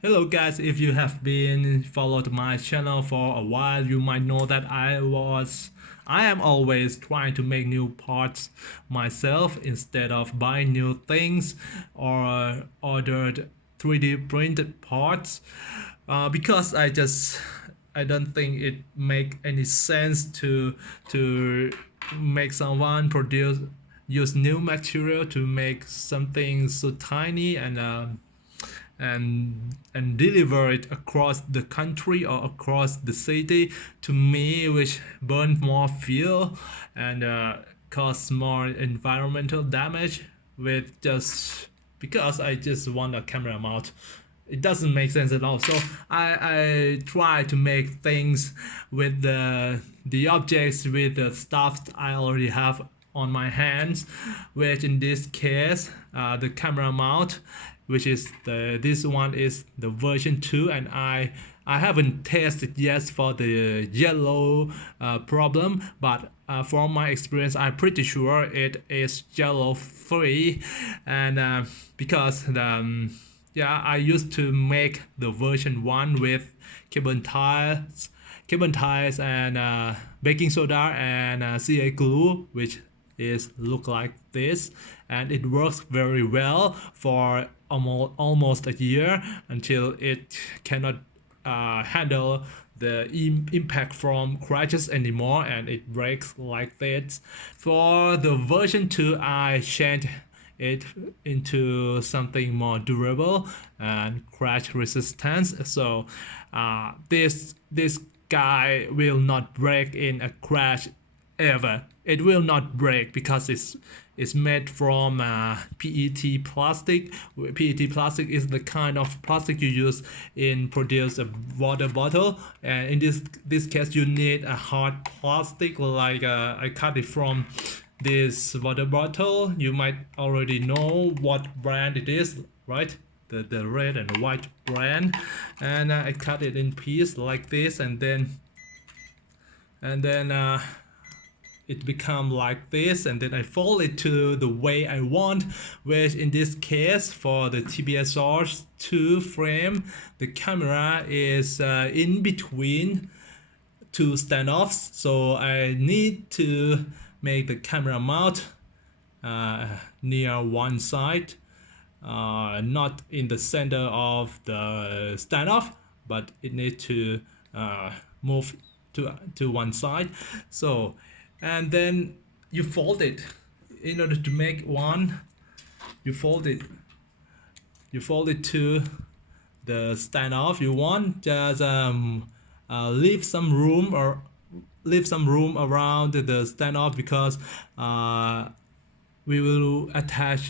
Hello guys, if you have been followed my channel for a while, you might know that I am always trying to make new parts myself instead of buying new things or ordered 3D printed parts because I don't think it make any sense to make someone produce use new material to make something so tiny and deliver it across the country or across the city to me, which burn more fuel and cause more environmental damage with just because I just want a camera mount. It doesn't make sense at all. So I try to make things with the objects with the stuff I already have on my hands, which in this case the camera mount, which is this one is the version 2, and I haven't tested yet for the yellow problem, but from my experience I'm pretty sure it is jello free, and because yeah, I used to make the version 1 with carbon ties and baking soda and CA glue, which is look like this, and it works very well for almost a year until it cannot handle the impact from crashes anymore and it breaks like this. For the version 2 I changed it into something more durable and crash resistance, so this guy will not break in a crash ever. It will not break because it's made from PET plastic. PET plastic is the kind of plastic you use in produce a water bottle, and in this case you need a hard plastic like I cut it from this water bottle. You might already know what brand it is, right? The red and white brand, and I cut it in pieces like this, and then it become like this, and then I fold it to the way I want, which in this case for the TBSR 2 frame the camera is in between two standoffs, so I need to make the camera mount near one side, not in the center of the standoff, but it needs to move to one side. So and then you fold it in order to make one. You fold it to the standoff you want. Just leave some room around the standoff because we will attach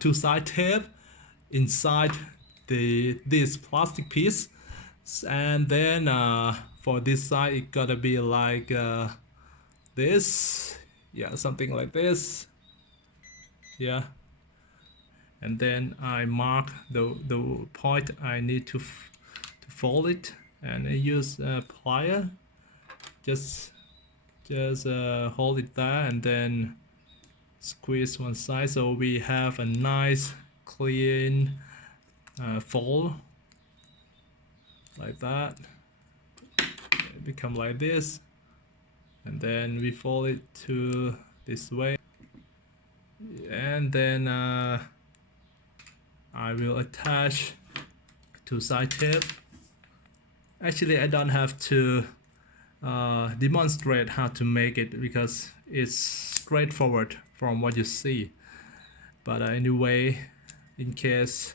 two-side tape inside this plastic piece, and then for this side it gotta be like this, yeah, something like this, yeah, and then I mark the point I need to fold it, and I use a plier, just hold it there and then squeeze one side so we have a nice clean fold like that. It become like this, and then we fold it to this way, and then I will attach two-side tape. Actually I don't have to demonstrate how to make it because it's straightforward from what you see, but anyway, in case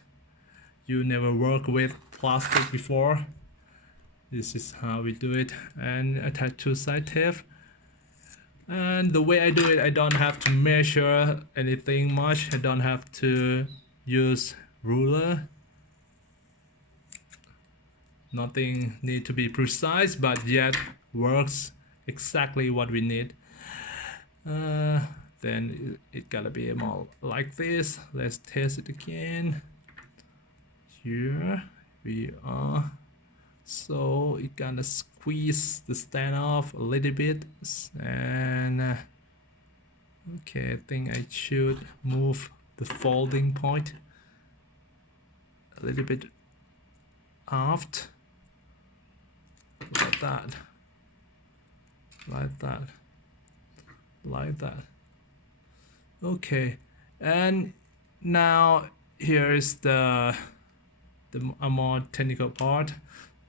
you never work with plastic before, this is how we do it, and attach two-side tape. And the way I do it, I don't have to measure anything much. I don't have to use ruler. Nothing need to be precise, but yet works exactly what we need. Then it gotta be more like this. Let's test it again. Here we are. So it gonna squeeze the standoff a little bit, and okay, I think I should move the folding point a little bit aft, like that, like that, like that. Okay, and now here is the a more technical part,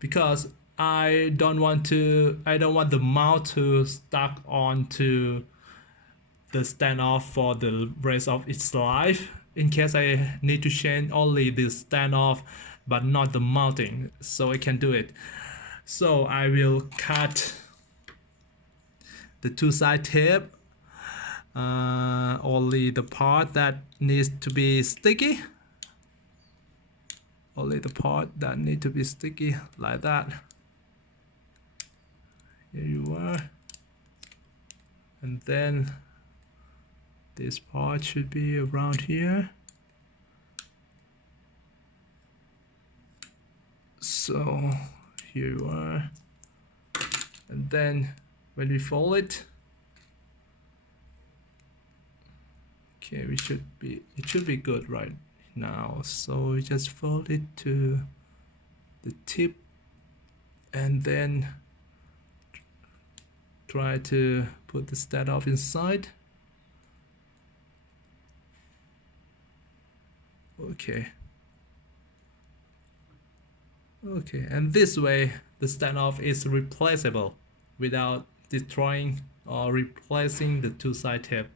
because I don't want the mount to stuck onto the standoff for the rest of its life, in case I need to change only the standoff but not the mounting, so I can do it. So I will cut the two side tape, only the part that needs to be sticky, only the part that need to be sticky, like that. Here you are. And then this part should be around here. So here you are. And then when we fold it, okay, it should be good right now. So we just fold it to the tip and then try to put the standoff inside. Okay, and this way the standoff is replaceable without destroying or replacing the two side tape.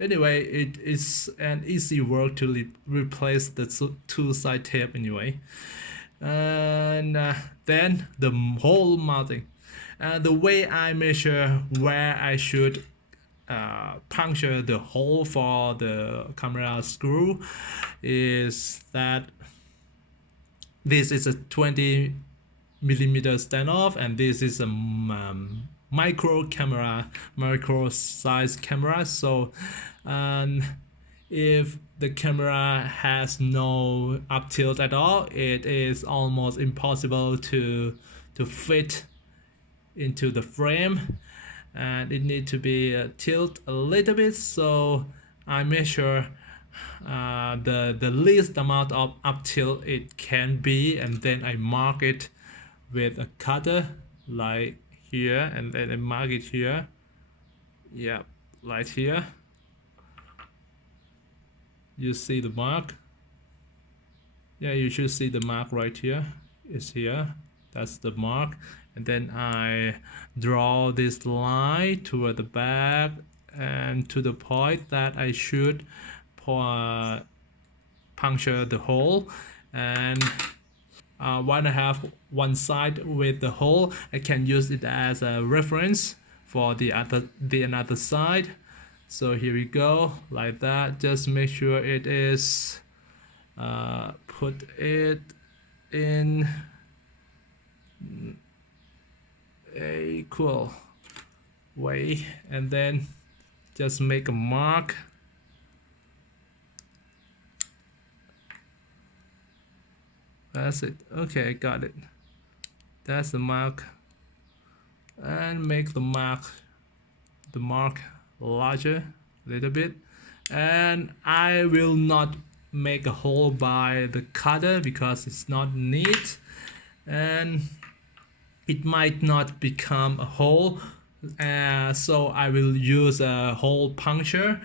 Anyway, it is an easy work to replace the two side tape anyway. And then the hole mounting. The way I measure where I should puncture the hole for the camera screw is that this is a 20 millimeter standoff, and this is a micro size camera. So if the camera has no up tilt at all, it is almost impossible to fit into the frame, and it needs to be tilt a little bit. So I measure the least amount of up tilt it can be, and then I mark it with a cutter like here, and then I mark it here. Yeah, right here. You see the mark? Yeah, you should see the mark right here. It's here. That's the mark. And then I draw this line toward the back and to the point that I should puncture the hole. And when I have one side with the hole, I can use it as a reference for the another side. So here we go, like that. Just make sure it is put it in a equal way, and then just make a mark. That's it. Okay, I got it. That's the mark. And make the mark larger a little bit. And I will not make a hole by the cutter because it's not neat, and it might not become a hole. So I will use a hole puncture,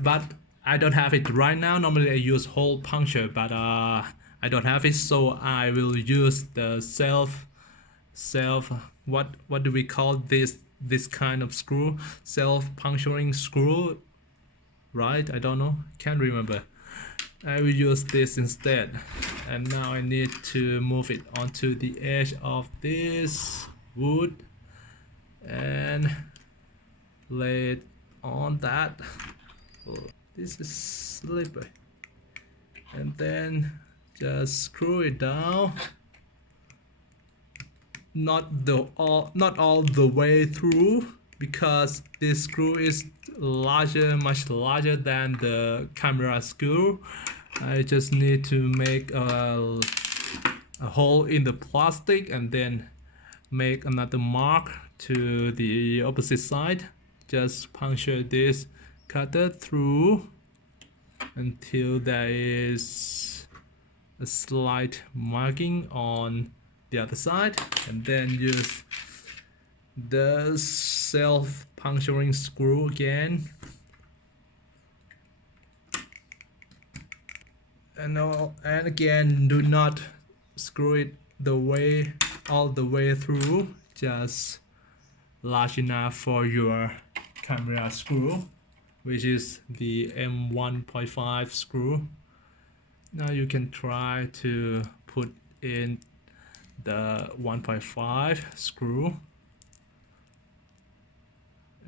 but I don't have it right now. Normally I use hole puncture, but I don't have it, so I will use the self what do we call this kind of screw? Self puncturing screw, right? I don't know, can't remember. I will use this instead. And now I need to move it onto the edge of this wood and lay it on that. Oh, this is slippery. And then just screw it down. Not all the way through, because this screw is larger, much larger than the camera screw. I just need to make a hole in the plastic and then make another mark to the opposite side. Just puncture this cutter through until there is a slight marking on the other side, and then use the self-puncturing screw again, and again, do not screw it all the way through, just large enough for your camera screw, which is the M1.5 screw. Now you can try to put in the 1.5 screw,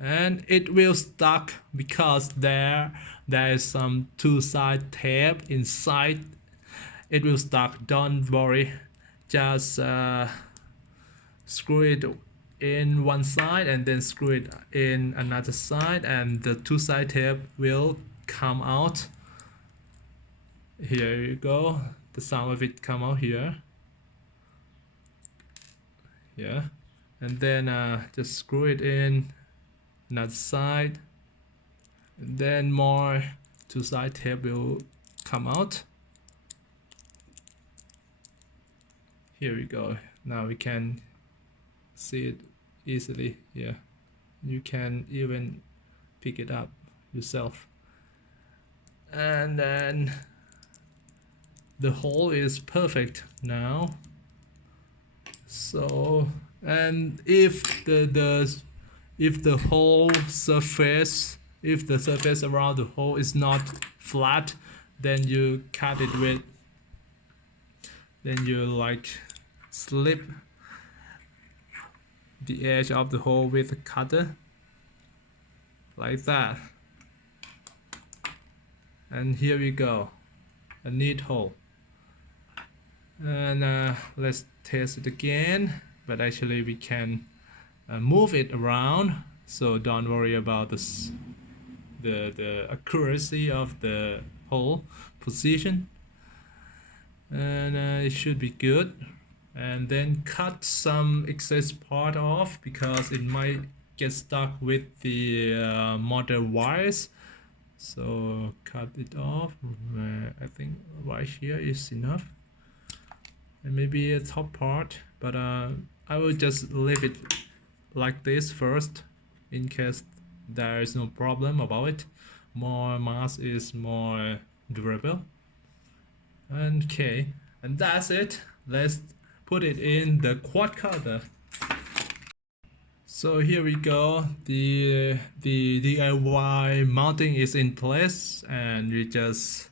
and it will stuck because there is some two-side tape inside. It will stuck, don't worry, just screw it in one side and then screw it in another side, and the two-side tape will come out. Here you go, the sound of it come out here. Yeah, and then just screw it in another side, and then more two-side tape will come out. Here we go. Now we can see it easily. Yeah, you can even pick it up yourself. And then the hole is perfect now. So, and if the whole surface, if the surface around the hole is not flat, then you cut it with, then you like slip the edge of the hole with a cutter like that. And here we go, a neat hole. And let's test it again, but actually we can move it around, so don't worry about this, the accuracy of the hole position, and it should be good. And then cut some excess part off because it might get stuck with the motor wires, so cut it off. I think right here is enough, and maybe a top part, but I will just leave it like this first in case there is no problem about it. More mass is more durable. Okay, and that's it. Let's put it in the quad cutter. So here we go, the DIY mounting is in place, and we just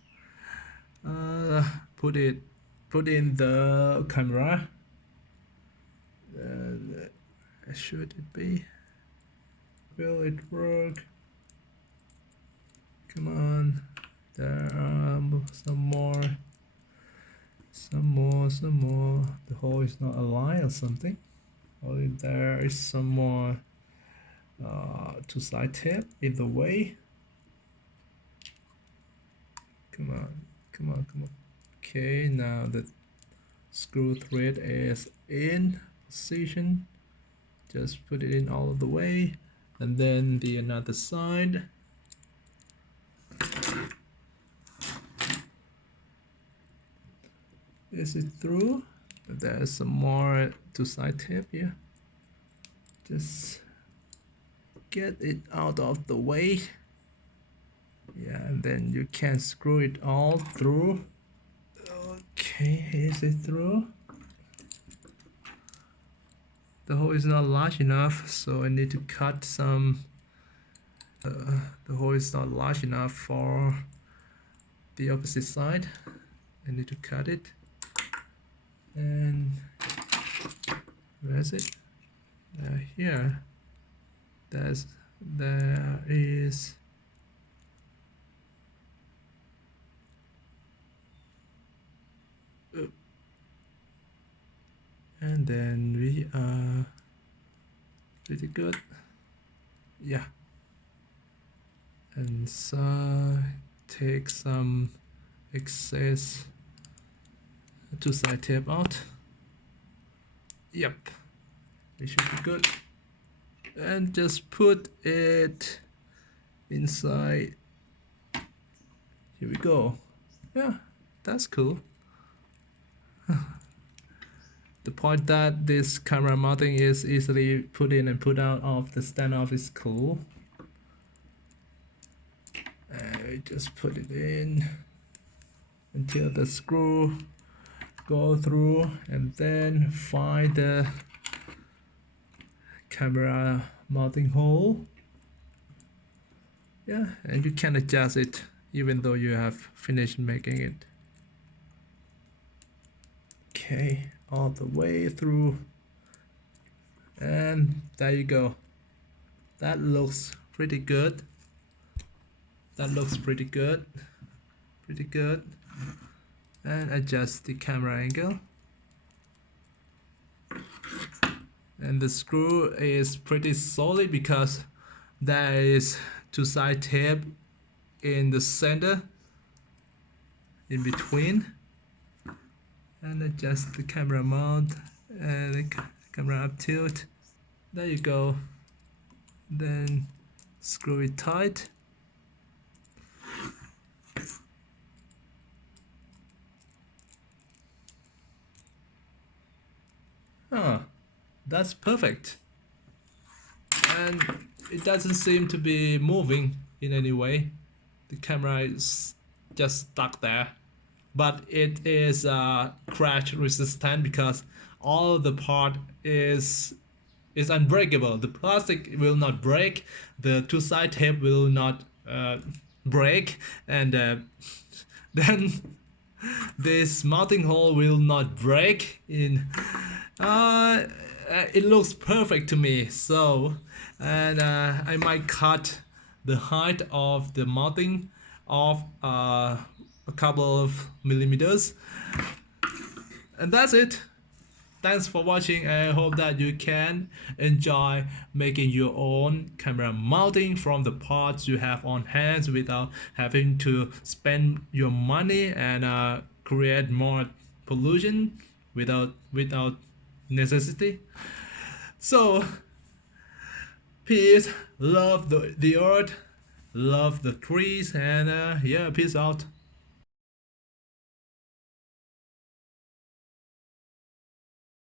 put in the camera. Should it be? Will it work? Come on, there are some more. The hole is not aligned or something. Or there is some more two-side tape in the way. Come on. Okay, now the screw thread is in position. Just put it in all of the way, and then the another side. Is it through? There's some more two-side tape here. Just get it out of the way. Yeah, and then you can screw it all through. Okay, is it through? The hole is not large enough, so I need to cut some. The hole is not large enough for the opposite side. I need to cut it. And where is it? Here. There is. And then we are pretty good. Yeah. And so take some excess two-side tape out. Yep, it should be good. And just put it inside. Here we go. Yeah, that's cool. The point that this camera mounting is easily put in and put out of the standoff is cool. Just put it in until the screw go through, and then find the camera mounting hole. Yeah, and you can adjust it even though you have finished making it. Okay, all the way through, and there you go. That looks pretty good. That looks pretty good. Pretty good. And adjust the camera angle. And the screw is pretty solid because there is two-side tape in the center, in between. And adjust the camera mount and the camera up tilt. There you go. Then screw it tight. That's perfect. And it doesn't seem to be moving in any way. The camera is just stuck there. But it is crash resistant because all the part is unbreakable. The plastic will not break. The two-side tape will not break, and then this mounting hole will not break. It looks perfect to me. So, and I might cut the height of the mounting of a couple of millimeters, and that's it. Thanks for watching. I hope that you can enjoy making your own camera mounting from the parts you have on hand without having to spend your money and create more pollution without necessity. So peace, love the earth, love the trees, and yeah, peace out.